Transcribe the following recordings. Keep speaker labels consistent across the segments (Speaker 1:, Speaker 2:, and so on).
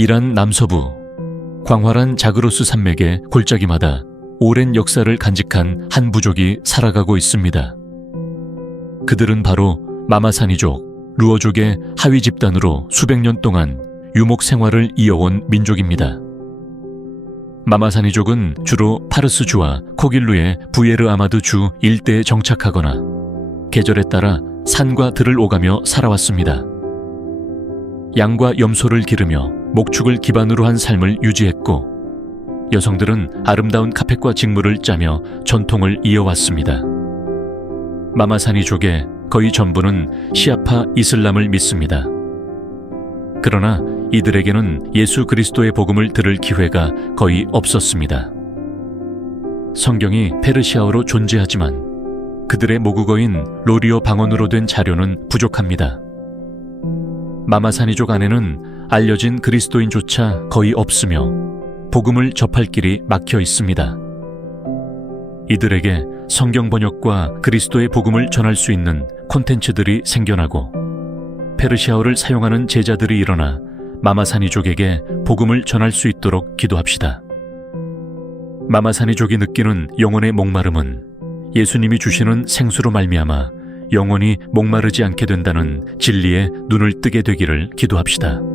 Speaker 1: 이란 남서부 광활한 자그로스 산맥의 골짜기마다 오랜 역사를 간직한 한 부족이 살아가고 있습니다. 그들은 바로 마마사니족, 루어족의 하위 집단으로 수백 년 동안 유목 생활을 이어온 민족입니다. 마마사니족은 주로 파르스주와 코길루의 부예르 아마드 주 일대에 정착하거나 계절에 따라 산과 들을 오가며 살아왔습니다. 양과 염소를 기르며 목축을 기반으로 한 삶을 유지했고 여성들은 아름다운 카펫과 직물을 짜며 전통을 이어왔습니다. 마마사니족의 거의 전부는 시아파 이슬람을 믿습니다. 그러나 이들에게는 예수 그리스도의 복음을 들을 기회가 거의 없었습니다. 성경이 페르시아어로 존재하지만 그들의 모국어인 로리오 방언으로 된 자료는 부족합니다. 마마사니족 안에는 알려진 그리스도인조차 거의 없으며 복음을 접할 길이 막혀 있습니다. 이들에게 성경 번역과 그리스도의 복음을 전할 수 있는 콘텐츠들이 생겨나고 페르시아어를 사용하는 제자들이 일어나 마마사니족에게 복음을 전할 수 있도록 기도합시다. 마마사니족이 느끼는 영혼의 목마름은 예수님이 주시는 생수로 말미암아 영원히 목마르지 않게 된다는 진리에 눈을 뜨게 되기를 기도합시다.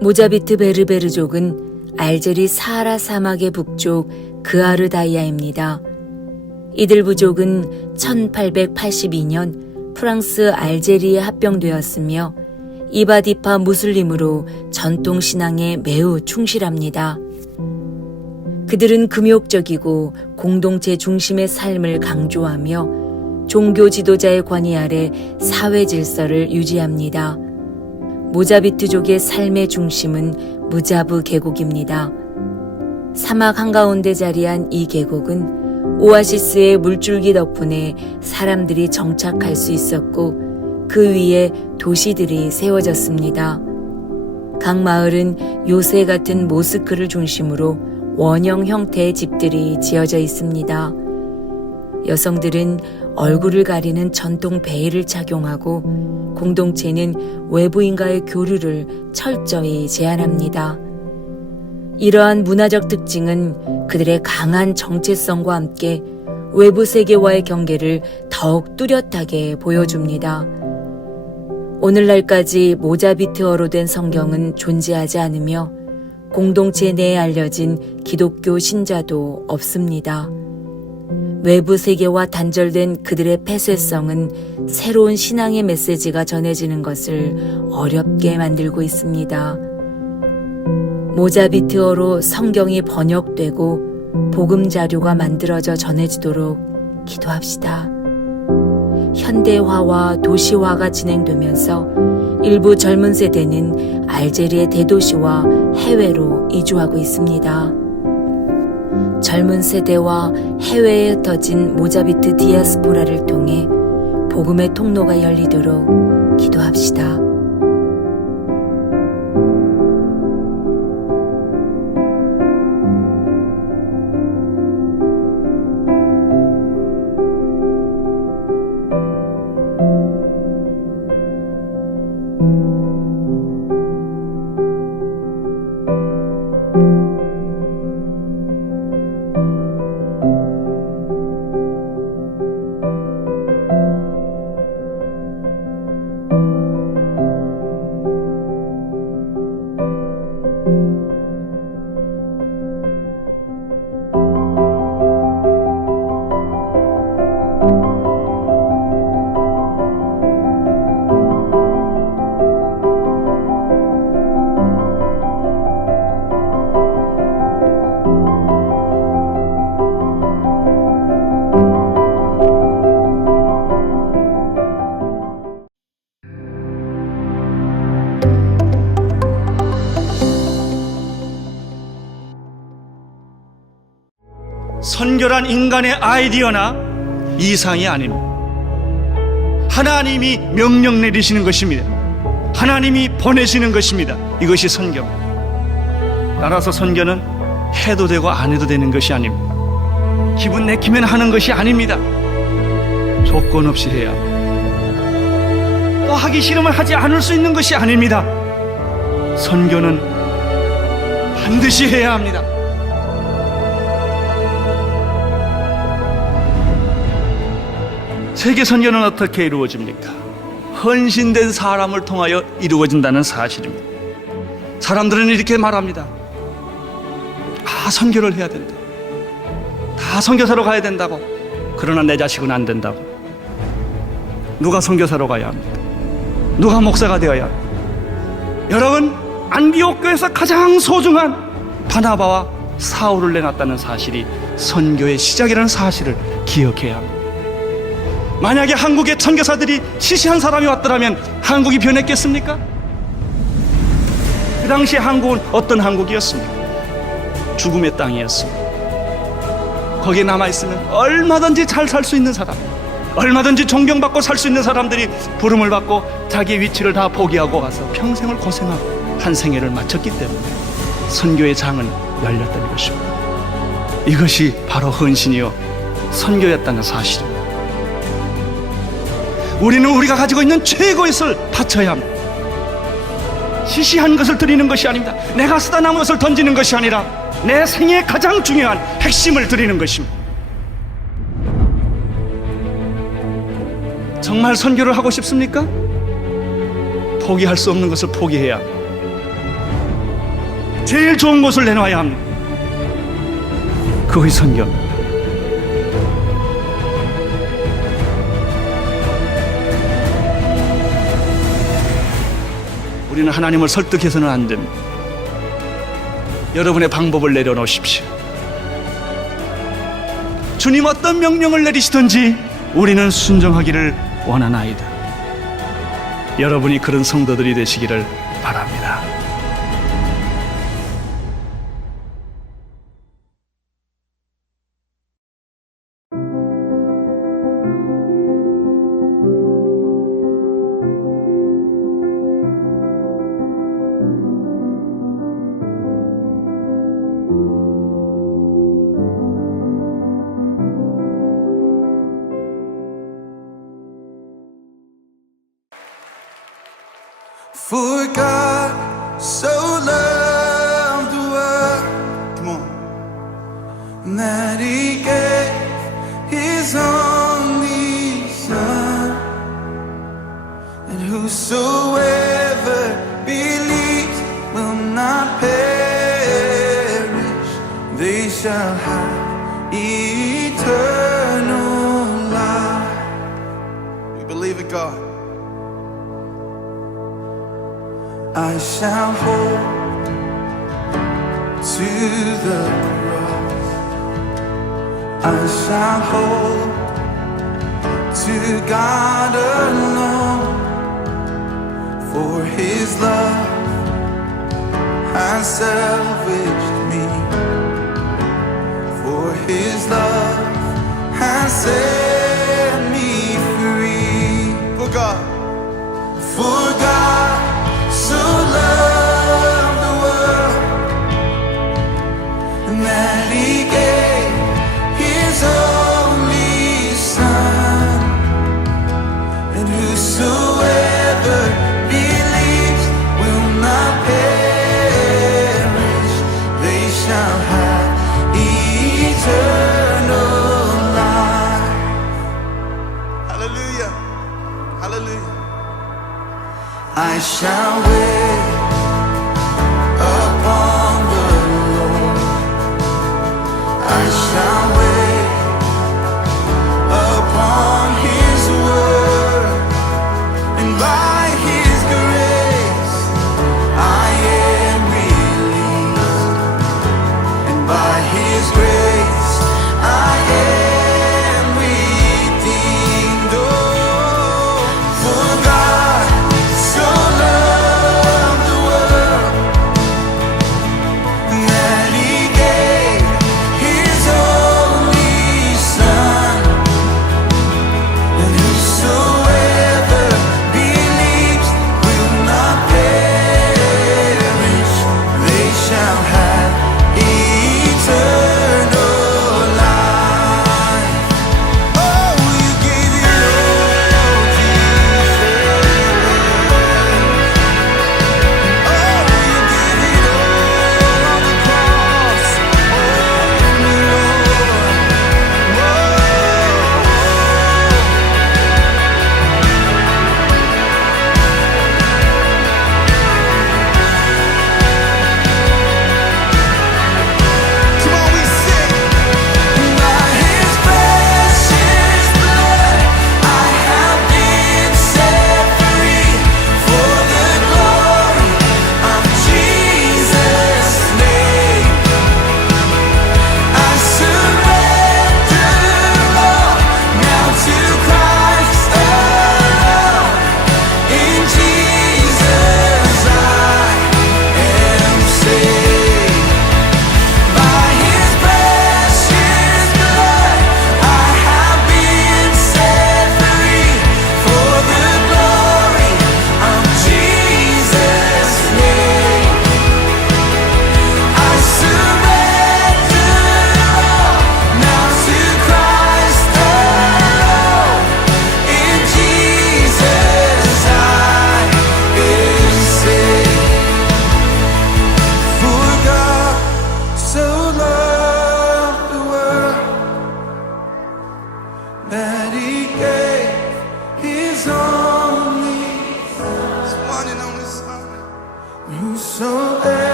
Speaker 2: 모자비트 베르베르족은 알제리 사하라 사막의 북쪽 그아르다이아입니다. 이들 부족은 1882년 프랑스 알제리에 합병되었으며 이바디파 무슬림으로 전통 신앙에 매우 충실합니다. 그들은 금욕적이고 공동체 중심의 삶을 강조하며 종교 지도자의 관위 아래 사회 질서를 유지합니다. 모자비트족의 삶의 중심은 무자브 계곡입니다. 사막 한가운데 자리한 이 계곡은 오아시스의 물줄기 덕분에 사람들이 정착할 수 있었고 그 위에 도시들이 세워졌습니다. 각 마을은 요새 같은 모스크를 중심으로 원형 형태의 집들이 지어져 있습니다. 여성들은 얼굴을 가리는 전통 베일을 착용하고 공동체는 외부인과의 교류를 철저히 제한합니다. 이러한 문화적 특징은 그들의 강한 정체성과 함께 외부 세계와의 경계를 더욱 뚜렷하게 보여줍니다. 오늘날까지 모자비트어로 된 성경은 존재하지 않으며 공동체 내에 알려진 기독교 신자도 없습니다. 외부 세계와 단절된 그들의 폐쇄성은 새로운 신앙의 메시지가 전해지는 것을 어렵게 만들고 있습니다. 모자비트어로 성경이 번역되고 복음 자료가 만들어져 전해지도록 기도합시다. 현대화와 도시화가 진행되면서 일부 젊은 세대는 알제리의 대도시와 해외로 이주하고 있습니다. 젊은 세대와 해외에 흩어진 모자비트 디아스포라를 통해 복음의 통로가 열리도록 기도합시다.
Speaker 3: 선교란 인간의 아이디어나 이상이 아닙니다. 하나님이 명령 내리시는 것입니다. 하나님이 보내시는 것입니다. 이것이 선교. 따라서 선교는 해도 되고 안 해도 되는 것이 아닙니다. 기분 내키면 하는 것이 아닙니다. 조건 없이 해야. 또 하기 싫으면 하지 않을 수 있는 것이 아닙니다. 선교는 반드시 해야 합니다. 세계 선교는 어떻게 이루어집니까? 헌신된 사람을 통하여 이루어진다는 사실입니다. 사람들은 이렇게 말합니다. 다 선교를 해야 된다. 다 선교사로 가야 된다고. 그러나 내 자식은 안 된다고. 누가 선교사로 가야 합니까? 누가 목사가 되어야 합니까? 여러분, 안디옥 교에서 가장 소중한 바나바와 사울을 내놨다는 사실이 선교의 시작이라는 사실을 기억해야 합니다. 만약에 한국에 선교사들이 시시한 사람이 왔더라면 한국이 변했겠습니까? 그 당시 한국은 어떤 한국이었습니까? 죽음의 땅이었습니다. 거기에 남아있으면 얼마든지 잘 살 수 있는 사람, 얼마든지 존경받고 살 수 있는 사람들이 부름을 받고 자기 위치를 다 포기하고 가서 평생을 고생하고 한 생애를 마쳤기 때문에 선교의 장은 열렸다는 것입니다. 이것이 바로 헌신이요 선교였다는 사실입니다. 우리는 우리가 가지고 있는 최고의 것을 바쳐야 합니다. 시시한 것을 드리는 것이 아닙니다. 내가 쓰다 남은 것을 던지는 것이 아니라 내 생에 가장 중요한 핵심을 드리는 것입니다. 정말 선교를 하고 싶습니까? 포기할 수 없는 것을 포기해야. 제일 좋은 것을 내놔야 합니다. 그것이 선교. 우리는 하나님을 설득해서는 안 됩니다. 여러분의 방법을 내려놓으십시오. 주님 어떤 명령을 내리시든지 우리는 순종하기를 원하나이다. 여러분이 그런 성도들이 되시기를
Speaker 4: whosoever believes will not perish; they shall have eternal life. We believe it, God. I shall hold to the cross. I shall hold to God alone. For his love has salvaged me. For his love has set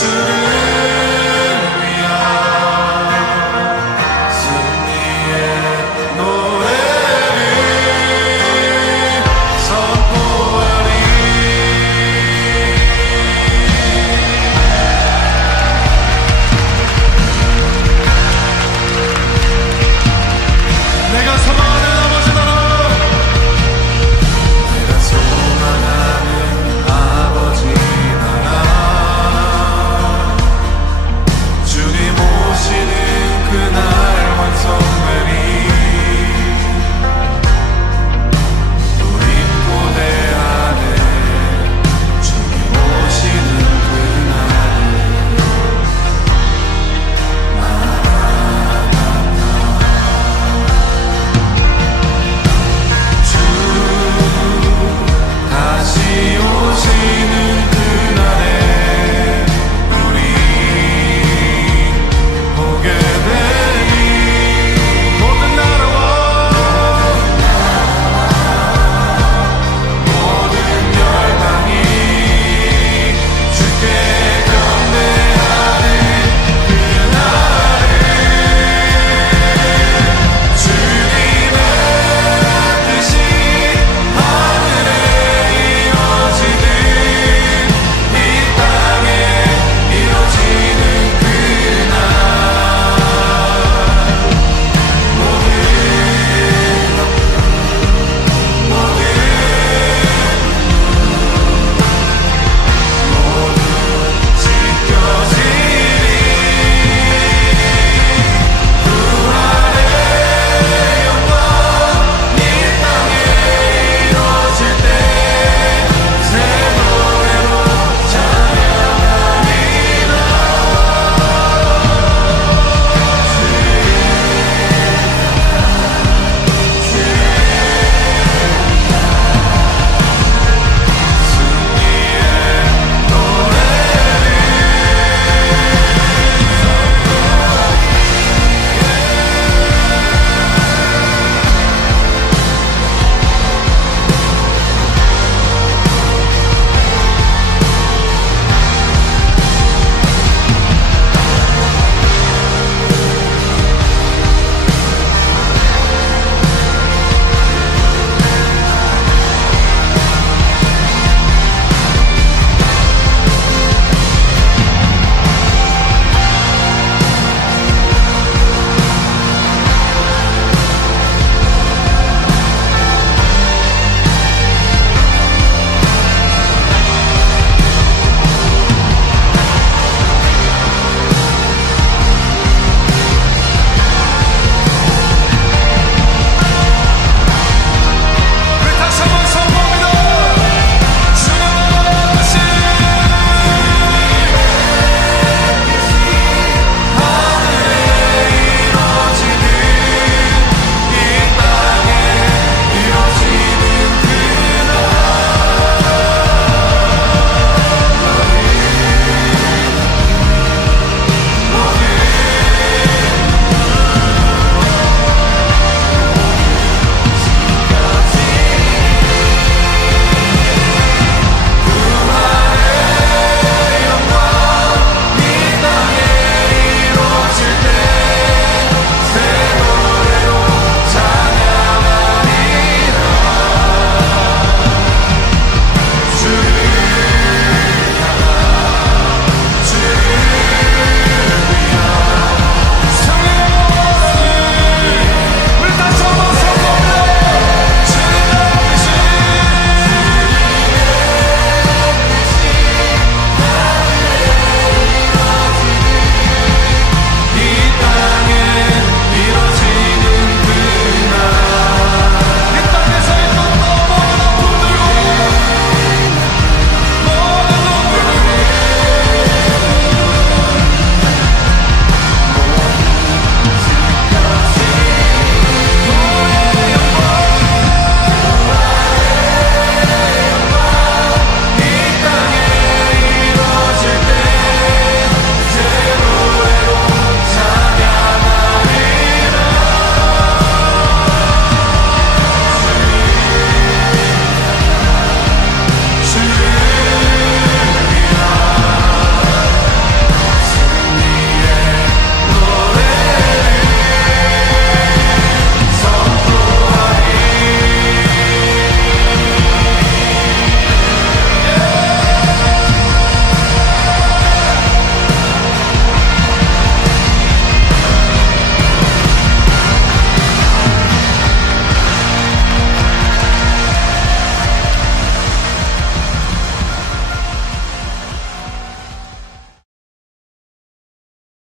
Speaker 5: to